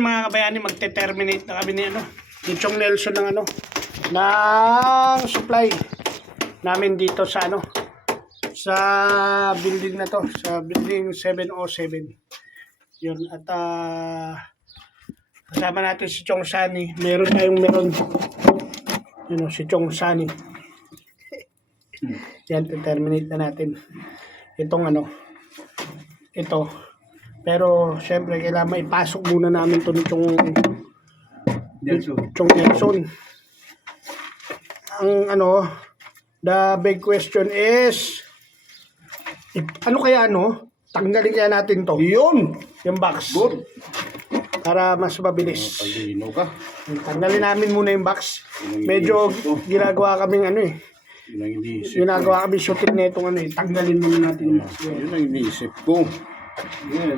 Yan mga kabayani, magte-terminate na kami ni ni Chong Nelson ng ng supply namin dito sa sa building na to, sa building 707. Yun, at kasama natin si Chong Sani. Meron si Chong Sani. Yan, terminate na natin itong ito. Pero syempre kailangan maipasok muna namin to nitong Chong Nelson. Ang the big question is tanggalin kaya natin to. Yun! Yung box. Good. Para mas mabilis. Pagdino ka. Tanggalin namin muna yung box. Medyo ginagawa kaming ginagawa kami shooting na itong tanggalin muna natin yung box. Yun ang iniisip ko. Yeah,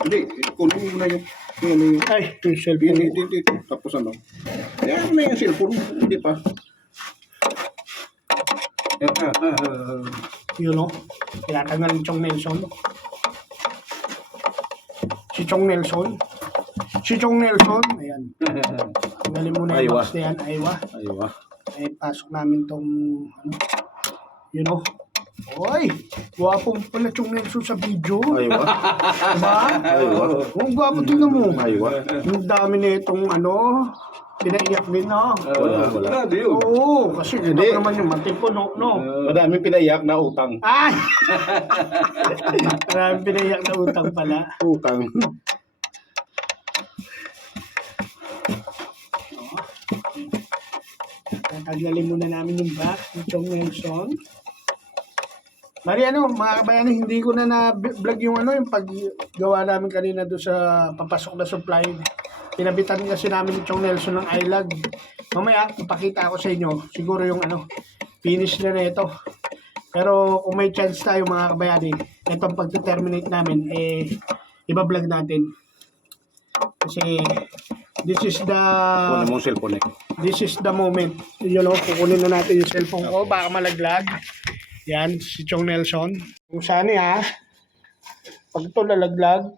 hindi, kunin mo na yung cellphone. Dito. Tapos yan na yung cellphone. Hindi pa. Tinatanggal ni Chong Nelson. Si Chong Nelson. Ayan. Tanggalin muna yung box na yan. Aywa. Ay, pasok namin tong Oy! Gwapong pala Chong Nelson sa video. Aywa. Diba? Aywa. Ang gwapo tingnan mo. Aywa. Ang dami na itong pinaiyak din Wala. Oo, kasi ito naman yung matipon, no? Madaming pinaiyak na utang. Ay! Maraming pinaiyak na utang pala. Utang. Tatanggalin muna namin yung back ni Chong Nelson. Mari mga kabayani, hindi ko na na-vlog yung yung paggawa namin kanina doon sa papasok na supply. Pinabitan kasi namin ni Chong Nelson ng iLog. Mamaya, ipakita ko sa inyo. Siguro yung finish na ito. Pero kung may chance tayo mga kabayani, itong pag-terminate namin, iba-vlog natin. Kasi this is the moment. Kukunin na natin yung cellphone ko, baka malaglag. Yan, si Chong Nelson. Kung saan pag ito lalaglag,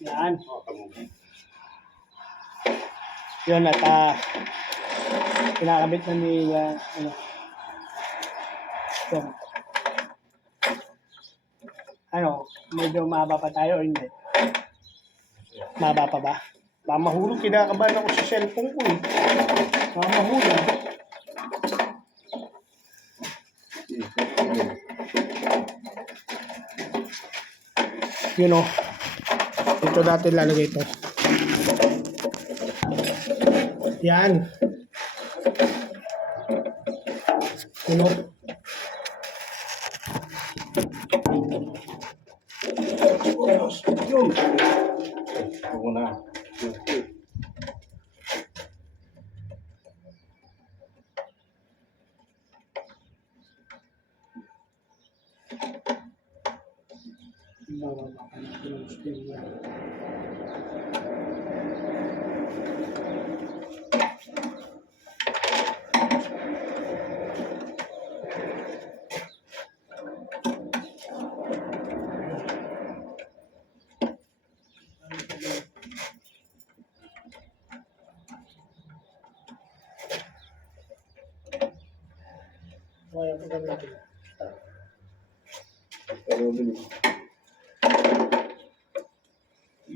yan. Yun, at kinakabit na ni medyo mahaba pa tayo o hindi? Mahaba pa ba? Mahulog, kinakabahan ako sa cellphone ko mahulog. Ito natin lalagay ito. Yan. Yun. Ako na.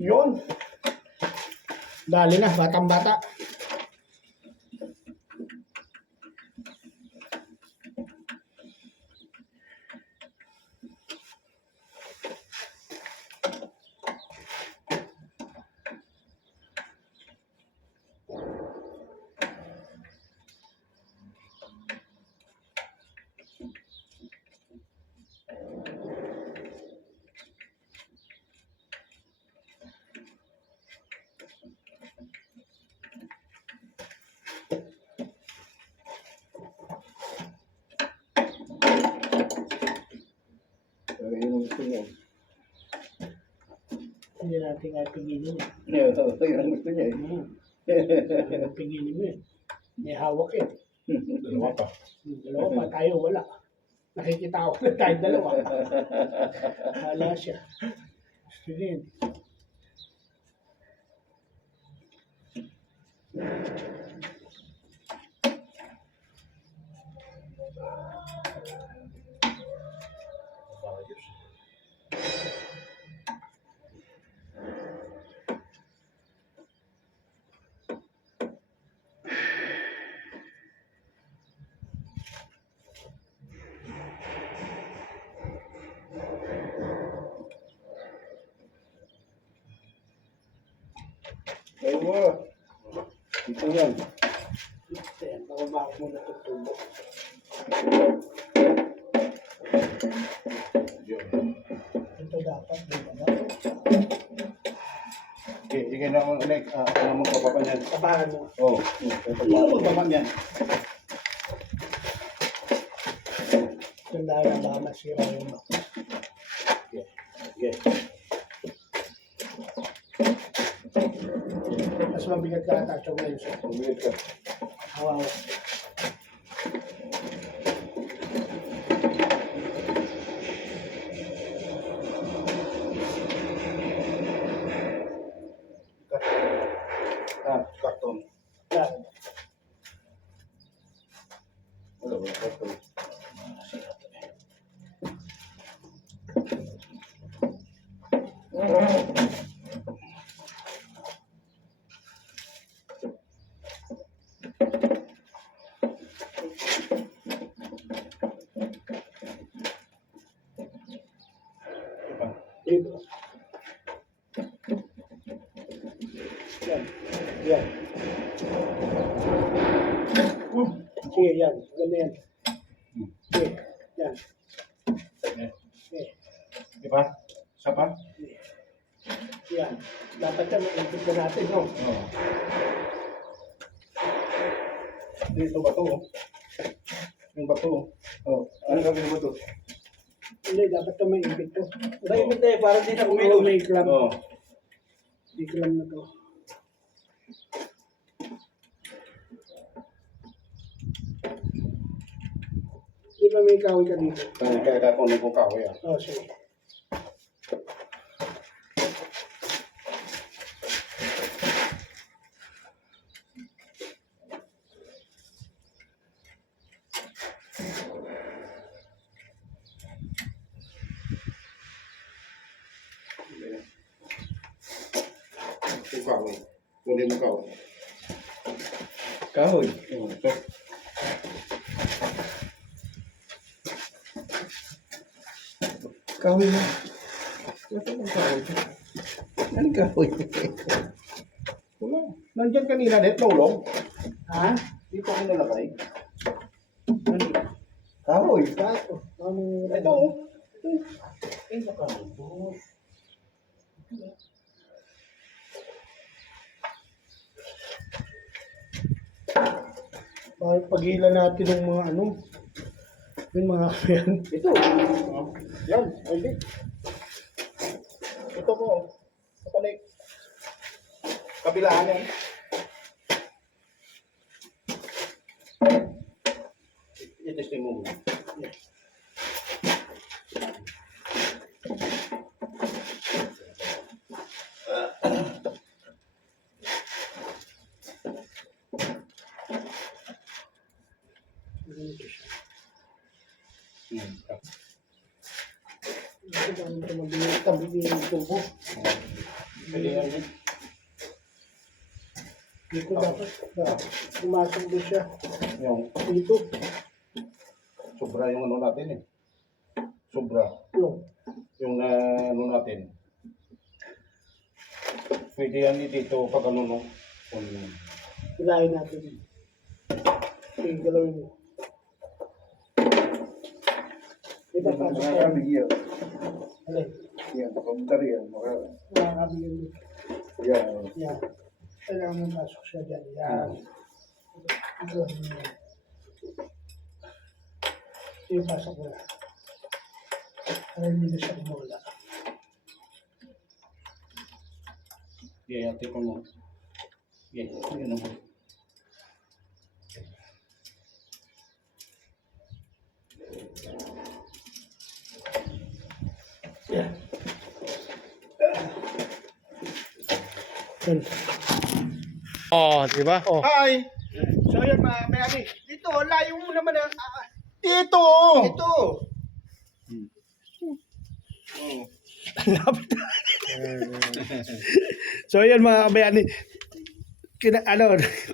Yun. Dali na, batang-bata. Hindi natin pigilin Yan ang gusto niya Pigilin mo May hawak eh. Dalawa pa. Dalawa pa, tayo wala. Nakikita ko na tayo dalawa. Wala siya. Sige. Dalawa. Ito yan. Ayan, bababa ko muna itong tubo. Ito dapat, di ba ba? Okay, sige na ako ulit. Ano mo papapan yan? Tapakan mo. Oo. Ano mo papapan yan? Tandaan na baka masira yung box. Okay. Mas mabigat ka ata siya ngayon sa Ulit ka. hawawa. Karton. Yan. Wala ba? Karton. Dito. Yan. Yan. Sige, yan. Ganda yan. Sige, yan. Sige, Di ba? Isa pa? sige. Yan. Dapat yan, maigit na natin, no? Oo. Dito bato. Yung bato. Oh. Ano gagawin mo to? Hindi, dapat ito may impit to. May imit eh, parang di na Oo, kumilom. may clamp. Oo. May clamp na to. Di ba may kahoy ka dito? Kaya kunin ko kahoy ah. Oo, sige. Yung kahoy. Kunin mo kahoy. Kahoy. Oo. So, Kahoy na. Ito ang kahoy. Anong kahoy? wala. Nandyan kanina, net lolong. Ha? Dito ko nalagay. Kahoy. Ito. Ito. Ito kahoy. Bakit paghila natin ng mga ano? Yung mga yan. Ito. Yan. Pwede. Ito po. Kapalik. Kabilaan yan. I-testing mo muna. Ganito siya. Hmm. Ito ba ito mabilis tabi yung tubo? Pwede yan. Dito dapat. Pumasok din siya. Yung Dito. sobra yung ano natin eh. Sobra. Yung ano natin. Pwede yan dito pag ano no. Hilahin natin. Sige, galawin mo. Ito pa sa kaya. Yan. Alin? Yan. Pagkamuntar yan. Makakabigyan mo. Yan. Yan. Kailangan mo pasok siya dyan. Yan. Ito. Yung pasok mo na. Para hindi na siya kumula. Yan. Tipon mo. Yan. Yan naman. Yun. Oh, di ba? Oh. Hi! So yun mga kabayani. Dito, layo mo naman ang... Dito! Ito. Oh. Lapit. So yun mga kabayani.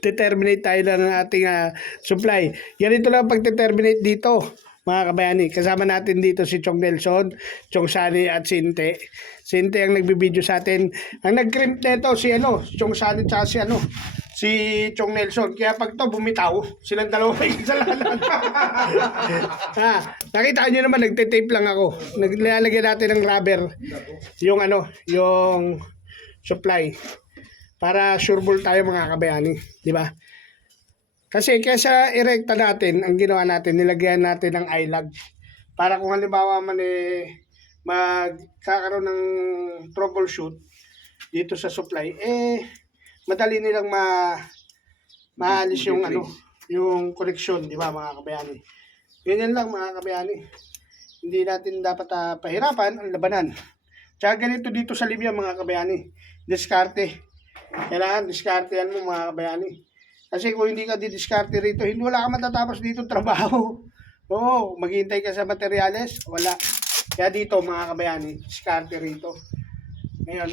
Determinate tayo na ng ating supply. Ganito lang pag-determinate dito, mga kabayani. Kasama natin dito si Chong Nelson, Chong Sani at Sinte. Sinte ang nagbibideo sa atin. Ang nag-crimp nito si Chong Sani at si Chong Nelson. Kaya pag to bumitaw, silang dalawa may kasalanan. Nakita niyo naman, nagte-tape lang ako. Naglalagyan natin ng rubber yung yung supply. Para sureball tayo mga kabayani, di ba? Kasi kaysa irekta natin, ang ginawa natin, nilagyan natin ng ilag. Para kung halimbawa man magkakaroon ng troubleshoot dito sa supply, madali nilang maalis yung yung connection, di ba mga kabayani? Ganyan lang mga kabayani. Hindi natin dapat pahirapan ang labanan. Tsaka ganito dito sa Libya mga kabayani, diskarte. Kailangan diskartehan mo mga kabayani. Kasi kung hindi ka didiskarte rito, wala ka matatapos dito trabaho. Oo, maghintay ka sa materyales, wala. Kaya dito mga kabayani, diskarte rito. Ngayon,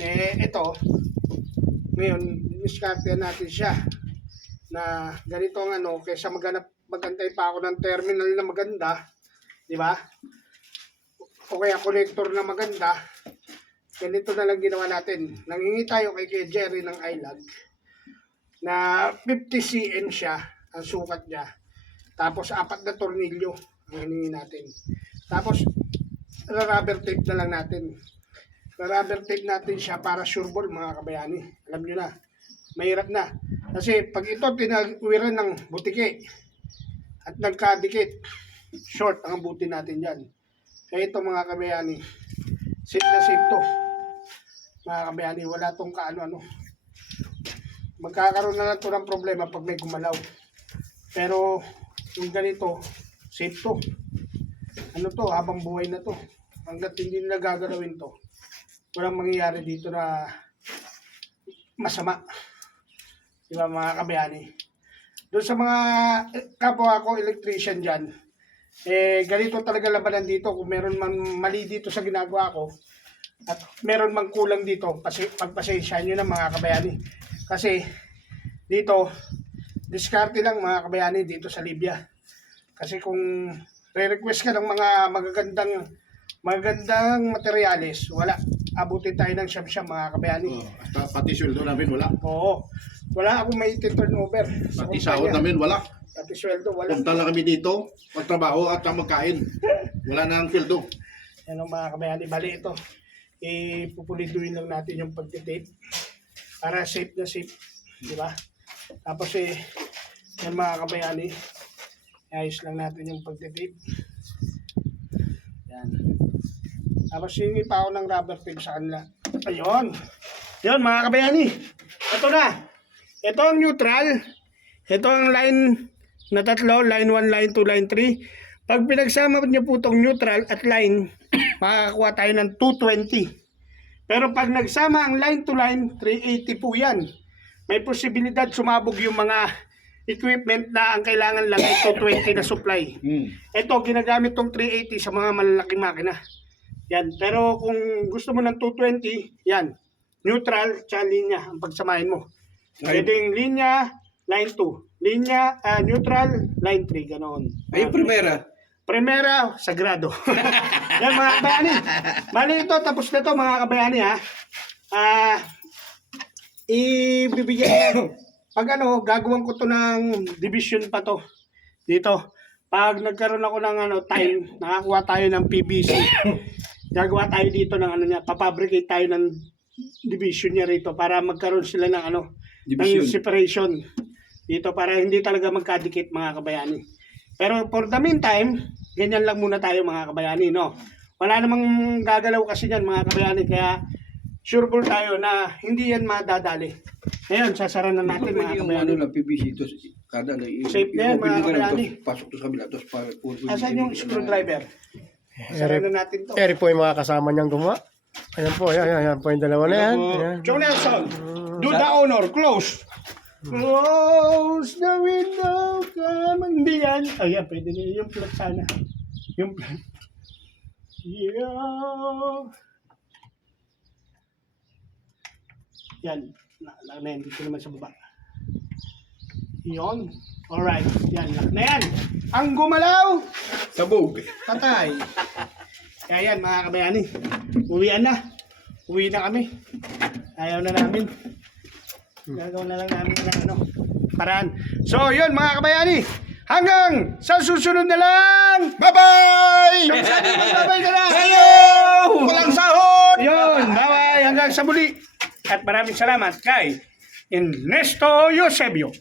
ngayon, diskartehan natin siya. Na ganito ang kaysa magantay pa ako ng terminal na maganda, di ba? O kaya connector na maganda, ganito na lang ginawa natin. Nangingi tayo kay Jerry ng ilag na 50 cm siya ang sukat niya. Tapos 4 na tornilyo ang hiningi natin. Tapos rubber tape na lang natin. Rubber tape natin siya para sureball mga kabayani. Alam nyo na, mahirap na. Kasi pag ito tinawiran ng butike at nagkadikit, short ang buti natin yan. Kaya ito mga kabayani, safe na safe to. Mga kabayani, wala tong magkakaroon na lang to ng problema pag may gumalaw. Pero yung ganito, safe to. Habang buhay na to. Hanggat hindi nila gagalawin to, walang mangyayari dito na masama. Diba mga kabayani? Doon sa mga kapwa ko electrician dyan, ganito talaga labanan dito. Kung meron man mali dito sa ginagawa ko, at meron mang kulang dito, pagpasensyahan nyo na mga kabayani. Kasi dito, diskarte lang mga kabayani dito sa Libya. Kasi kung re-request ka ng mga magagandang materyales, wala. Abutin tayo ng siyam-siyam mga kabayani. Pati sweldo namin wala. Oo. Wala akong may turnover. Pati sahod namin wala. Pati sweldo, wala. Punta lang kami dito, magtrabaho at magkain. Wala na ang sweldo. Yan ang mga kabayani. Bali ito. Ipupuliduin lang natin yung pagtitape para safe na safe, di ba? Tapos yan mga kabayani, ayos lang natin yung pagtitape. Yan. Tapos hingi pa ako ng rubber tape sa kanila. Ayun. Yun mga kabayani. Ito na. Ito ang neutral. Ito ang line na tatlo, line 1, line 2, line 3. Pag pinagsama niyo po itong neutral at line, makakakuha tayo ng 220. Pero pag nagsama ang line to line, 380 po yan. May posibilidad sumabog yung mga equipment na ang kailangan lang ay 220 na supply. Ito, ginagamit tong 380 sa mga malalaking makina. Yan. Pero kung gusto mo ng 220, yan. Neutral, tsaka linya ang pagsamahin mo. Pwedeng linya, line 2. Linya, neutral, line 3. Ganon. Ay, primera. Primera, sagrado. Yan mga kabayani. Bali ito, tapos na ito mga kabayani ha. Ibibigyan pag gagawin ko to ng division pa to. Dito. Pag nagkaroon ako ng time, nakakuha tayo ng PVC. Gagawa tayo dito ng papabricate tayo ng division niya rito para magkaroon sila ng ng separation. Dito para hindi talaga magkadikit mga kabayani. Pero for the meantime, ganyan lang muna tayo mga kabayani, no? Wala namang gagalaw kasi yan mga kabayani, kaya sureball tayo na hindi yan madadali. Ngayon, sasara na natin mga kabayani. Lang PVC ito, kada na Safe na yan mga kabayani. Pasok to sa kabila, tapos Asan yung screwdriver? Sasara na natin to. Eri po yung mga kasama niyang gumawa. Ayan po, ayan po yung dalawa na yan. Ayan. Chong Nelson, do the honor, close. Close the window, come on. Hindi yan. Ayan, pwede na yung plot sana. Yung plot. Yeah. Yan. Lock na yan. Dito naman sa baba. Yun. Alright. Yan. Lock na yan. Ang gumalaw. Sabog. Patay. Kaya yan mga kabayani. Uwian na. Uwi na kami. Ayaw na namin. Gagawin na lang namin ng paraan. So yun mga kabayani. Hanggang sa susunod na lang. Bye-bye! Magbabay ka na. Hello! Walang sahod! Yun. Bye-bye. Hanggang sa muli. At maraming salamat kay Ernesto Eusebio.